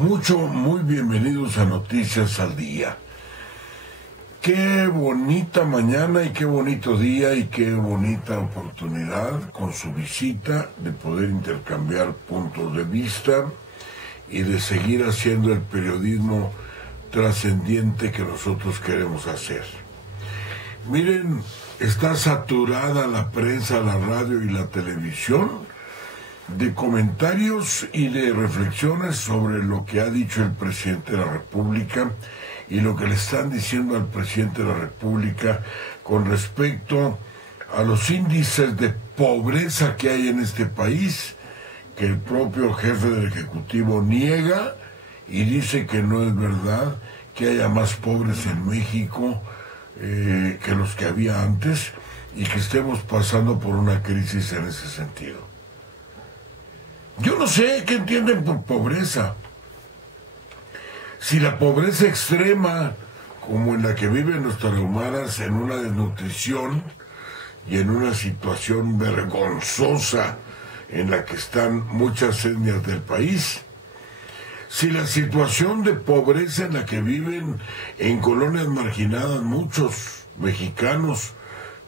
Muy bienvenidos a Noticias al Día. Qué bonita mañana y qué bonito día y qué bonita oportunidad con su visita de poder intercambiar puntos de vista y de seguir haciendo el periodismo trascendiente que nosotros queremos hacer. Miren, está saturada la prensa, la radio y la televisión de comentarios y de reflexiones sobre lo que ha dicho el presidente de la República y lo que le están diciendo al presidente de la República con respecto a los índices de pobreza que hay en este país, que el propio jefe del Ejecutivo niega y dice que no es verdad, que haya más pobres en México que los que había antes y que estemos pasando por una crisis en ese sentido. Yo no sé qué entienden por pobreza. Si la pobreza extrema, como en la que viven los tarahumaras, en una desnutrición y en una situación vergonzosa en la que están muchas etnias del país, si la situación de pobreza en la que viven en colonias marginadas muchos mexicanos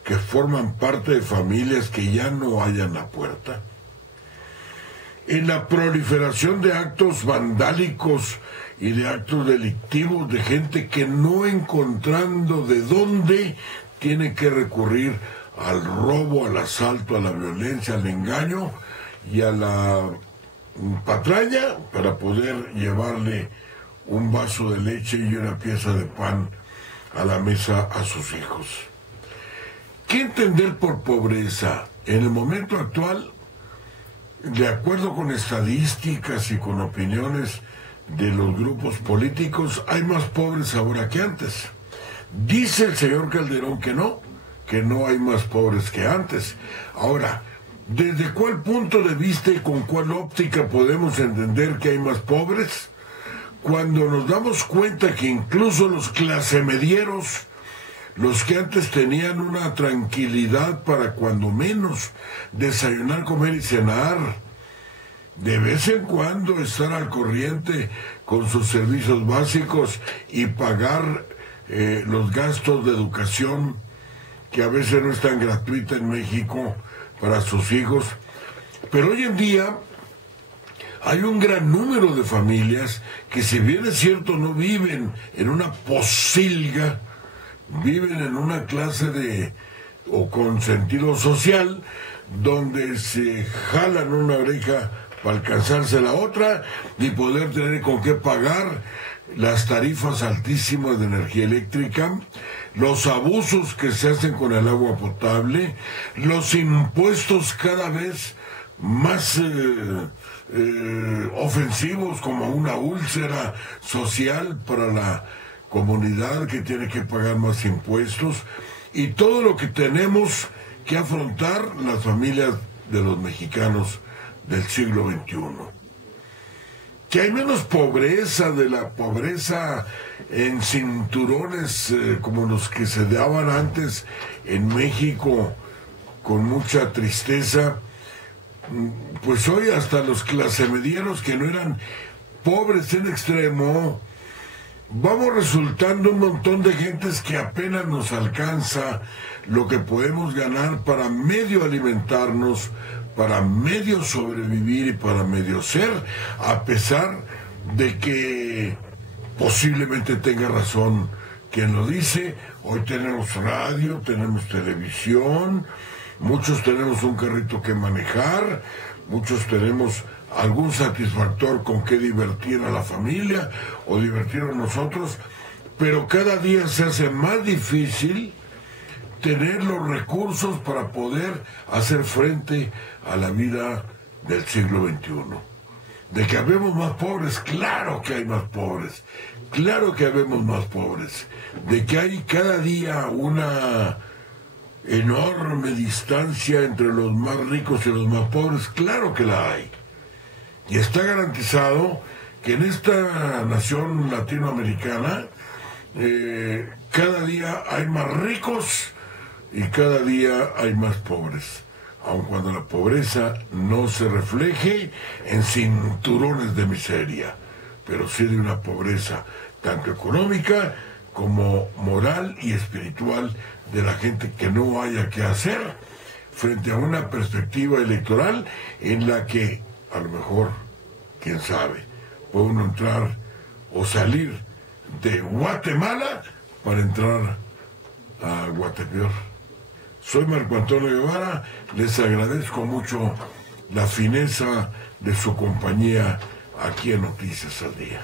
que forman parte de familias que ya no hallan la puerta, en la proliferación de actos vandálicos y de actos delictivos de gente que no encontrando de dónde tiene que recurrir al robo, al asalto, a la violencia, al engaño y a la patraña para poder llevarle un vaso de leche y una pieza de pan a la mesa a sus hijos. ¿Qué entender por pobreza? En el momento actual, de acuerdo con estadísticas y con opiniones de los grupos políticos, hay más pobres ahora que antes. Dice el señor Calderón que no hay más pobres que antes. Ahora, ¿desde cuál punto de vista y con cuál óptica podemos entender que hay más pobres? Cuando nos damos cuenta que incluso los clasemedieros, los que antes tenían una tranquilidad para cuando menos desayunar, comer y cenar, de vez en cuando estar al corriente con sus servicios básicos y pagar los gastos de educación, que a veces no es tan gratuita en México para sus hijos. Pero hoy en día hay un gran número de familias que, si bien es cierto, no viven en una pocilga, viven en una clase o con sentido social, donde se jalan una oreja para alcanzarse la otra y poder tener con qué pagar las tarifas altísimas de energía eléctrica, los abusos que se hacen con el agua potable, los impuestos cada vez más ofensivos, como una úlcera social para la comunidad que tiene que pagar más impuestos, y todo lo que tenemos que afrontar las familias de los mexicanos del siglo XXI. Que hay menos pobreza, de la pobreza en cinturones como los que se daban antes en México con mucha tristeza, pues hoy hasta los clasemedieros, que no eran pobres en extremo, vamos resultando un montón de gentes que apenas nos alcanza lo que podemos ganar para medio alimentarnos, para medio sobrevivir y para medio ser, a pesar de que posiblemente tenga razón quien lo dice. Hoy tenemos radio, tenemos televisión, muchos tenemos un carrito que manejar, muchos tenemos algún satisfactor con que divertir a la familia o divertir a nosotros, pero cada día se hace más difícil tener los recursos para poder hacer frente a la vida del siglo XXI. De que habemos más pobres, claro que hay más pobres, claro que habemos más pobres. De que hay cada día una enorme distancia entre los más ricos y los más pobres, claro que la hay. Y está garantizado que en esta nación latinoamericana cada día hay más ricos y cada día hay más pobres, aun cuando la pobreza no se refleje en cinturones de miseria. pero sí de una pobreza tanto económica como moral y espiritual de la gente que no haya que hacer frente a una perspectiva electoral en la que a lo mejor, quién sabe, puede uno entrar o salir de Guatemala para entrar a Guatepeor. Soy Marco Antonio Guevara, les agradezco mucho la fineza de su compañía aquí en Noticias al Día.